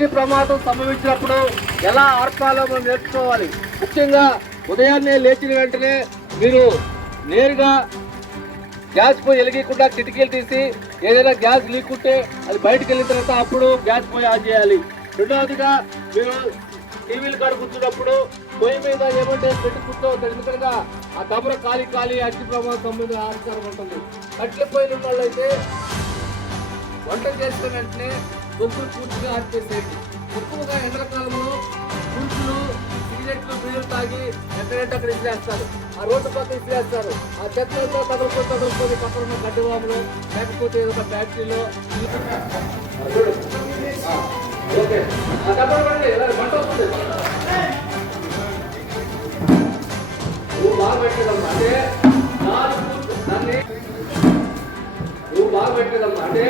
అగ్ని ప్రమాదం సంభవించినప్పుడు ఎలా ఆర్పాలో మనం నేర్చుకోవాలి. ముఖ్యంగా ఉదయాన్నే లేచిన వెంటనే మీరు నేరుగా గ్యాస్ పొయ్యి వెలిగకుండా కిటికీలు తీసి ఏదైనా గ్యాస్ లీక్ ఉంటే అది బయటకు వెళ్ళిన తర్వాత అప్పుడు గ్యాస్ పొయ్యి ఆన్ చేయాలి. రెండవదిగా మీరు టీవీలు కాడ కూర్చున్నప్పుడు పొయ్యి మీద ఏమంటే పెట్టి కూర్చోవద్దు. ఎందుకంటే ఆ దబర ఖాళీ అగ్ని ప్రమాదం సంబంధించిన ఆస్కారం ఉంటుంది. కట్టెల పొయ్యిలు ఉన్న వాళ్ళైతే వంట చేసిన వెంటనే గొంతులు పూర్తిగా ఆఫ్ చేసేది. ఎక్కువగా ఎండాకాలంలో పురుషులు సిగరెట్లు బీరులు తాగి ఎక్కడంటే అక్కడ ఇసిరేస్తారు, ఆ రోడ్డు పక్కన ఇసిరేస్తారు. ఆ చెత్తలతో తగులుకొని పక్కన ఉన్న గడ్డి వాములో లేకపోతే ఏదో ఒక ఫ్యాక్టరీలో మంట వస్తుంది. నువ్వు బాగా పెట్టేదమ్మా అంటే దాన్ని నువ్వు బాగా పెట్టేదమ్మా అంటే